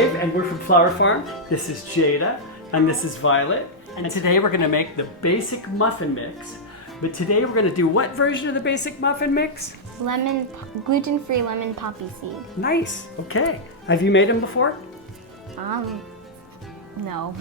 Dave, and we're from Flower Farm. This is Jada, and this is Violet. And today we're going to make the basic muffin mix. But today we're going to do what version of the basic muffin mix? Gluten-free lemon poppy seed. Nice. Okay. Have you made them before? No.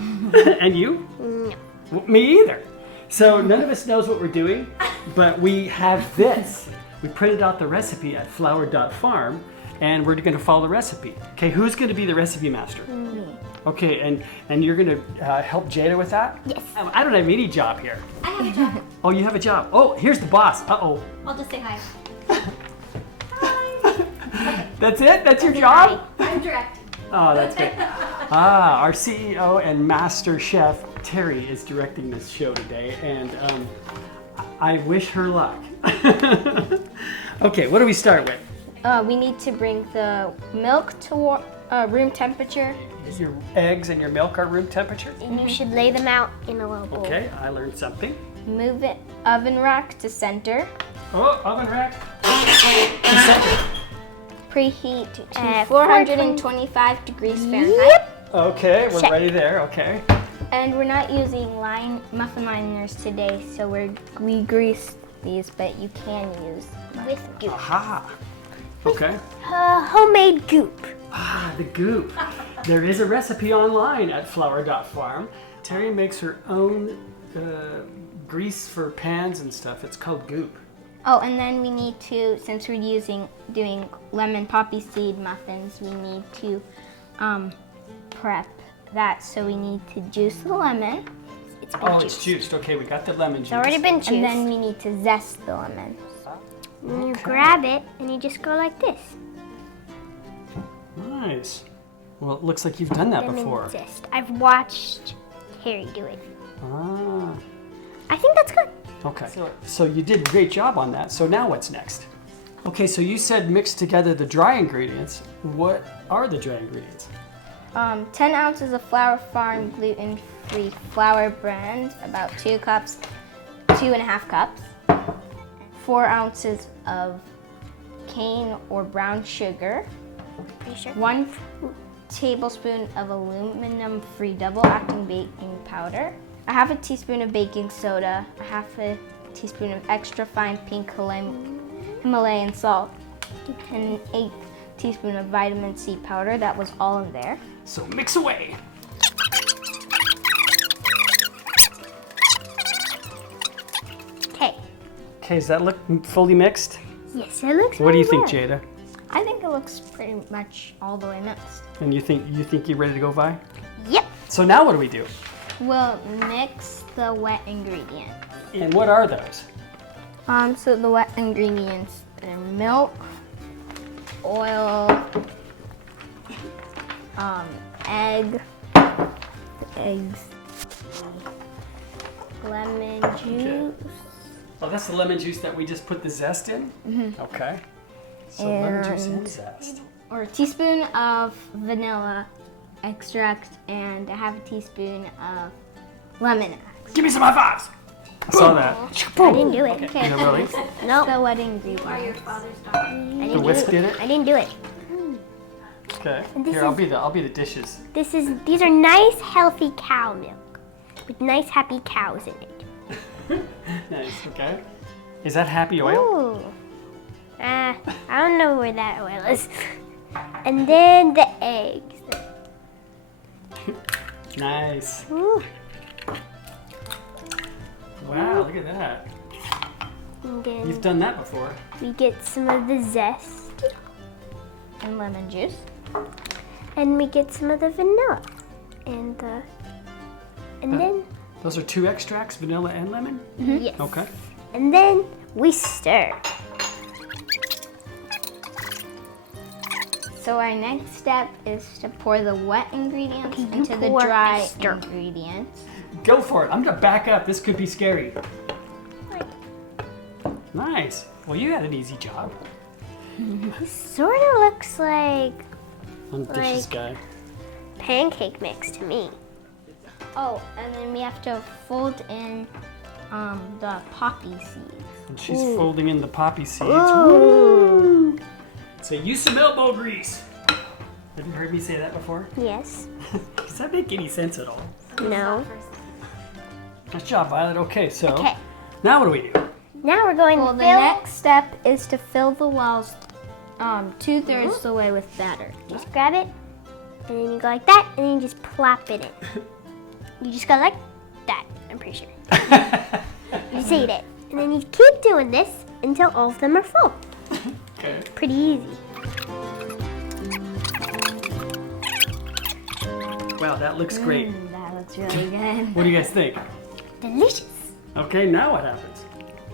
And you? No. Well, me either. So none of us knows what we're doing, but we have this. We printed out the recipe at flower.farm, and we're going to follow the recipe. Okay, who's going to be the recipe master? Me. Okay, and you're going to help Jada with that? Yes. I don't have any job here. I have a job. Oh, you have a job. Oh, here's the boss. Uh-oh. I'll just say hi. That's it? That's your job? I'm directing. Oh, that's good. Our CEO and master chef, Terry, is directing this show today, and I wish her luck. Okay, what do we start with? We need to bring the milk to room temperature. Your eggs and your milk are room temperature? And you should lay them out in a little bowl. Okay, I learned something. Move it oven rack to center. Oh, oven rack. To center. Preheat to 425 degrees Fahrenheit. Yep. Okay, we're Check. ready there, okay. And we're not using muffin liners today, so we grease these, but you can use with goop. Aha. Okay. Homemade goop. Ah, the goop. There is a recipe online at flower.farm. Terry makes her own grease for pans and stuff. It's called goop. Oh, and then we need to, since we're doing lemon poppy seed muffins, we need to prep that. So we need to juice the lemon. It's been It's juiced. Okay, we got the lemon juice. It's already been juiced. And then we need to zest the lemon. And you grab it and you just go like this. Nice. Well, it looks like you've done that before. Lemon zest. I've watched Harry do it. Ah. I think that's good. Okay. So you did a great job on that. So now what's next? Okay, so you said mix together the dry ingredients. What are the dry ingredients? 10 ounces of Flower Farm gluten-free flour blend, about 2 cups, 2.5 cups. 4 ounces of cane or brown sugar. Are you sure? 1 tablespoon of aluminum-free double-acting baking powder. 1/2 teaspoon of baking soda. 1/2 teaspoon of extra fine pink Himalayan salt. And 1 teaspoon of vitamin C powder. That was all in there. So mix away. Okay. Okay, does that look fully mixed? Yes, it looks What do you very think, well. Jada? I think it looks pretty much all the way mixed. And you think you're ready to go, Vi? Yep. So now what do we do? We'll mix the wet ingredients. And what are those? So the wet ingredients are milk, oil, eggs, lemon juice, Oh, that's the lemon juice that we just put the zest in? Mm-hmm. Okay. So lemon juice and zest. or a teaspoon of vanilla extract, and 1/2 teaspoon of lemon extract. Give me some high fives! I saw that. I didn't do it. Okay. No, really? No, The wet ingredients. Are your father's daughter? I The didn't whisk do did it. it? I didn't do it. Okay. And this Here, I'll be the dishes. These are nice, healthy cow milk with nice, happy cows in it. Nice, okay. Is that happy oil? Ooh. I don't know where that oil is. And then the eggs. Nice. Ooh. Wow, look at that. And then You've done that before. we get some of the zest. And lemon juice. And we get some of the vanilla. And then Those are 2 extracts, vanilla and lemon? yes. Okay. And then we stir. So our next step is to pour the wet ingredients Okay, you into the pour, I dry stir. ingredients. Go for it. I'm gonna back up. This could be scary. Nice. Well, you had an easy job. Sort of looks like I'm the dishes Like- guy. pancake mix to me. Oh, and then we have to fold in the poppy seeds. And she's folding in the poppy seeds. Ooh. So use some elbow grease. Have you heard me say that before? Yes. Does that make any sense at all? No. Nice job, Violet. Okay, so Okay. now what do we do? Now we're going Well, to the fill. next step is to fill the walls 2/3 the way with batter. Just grab it, and then you go like that, and then you just plop it in. You just go like that, I'm pretty sure. You just eat it. And then you keep doing this until all of them are full. Okay. Pretty easy. Wow, that looks great. That looks really good. What do you guys think? Delicious. Okay, now what happens?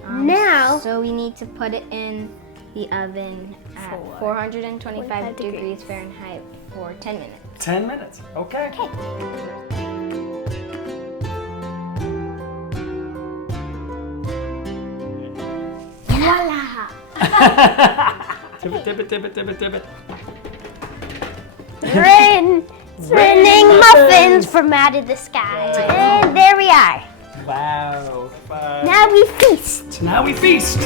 Now, So we need to put it in the oven at 425 degrees Fahrenheit for 10 minutes. 10 minutes. Okay. Voila! Tip it, tip it, tip it, tip it, tip it. raining muffins from out of the sky. And there we are. Wow. Bye. Now we feast. Now we feast.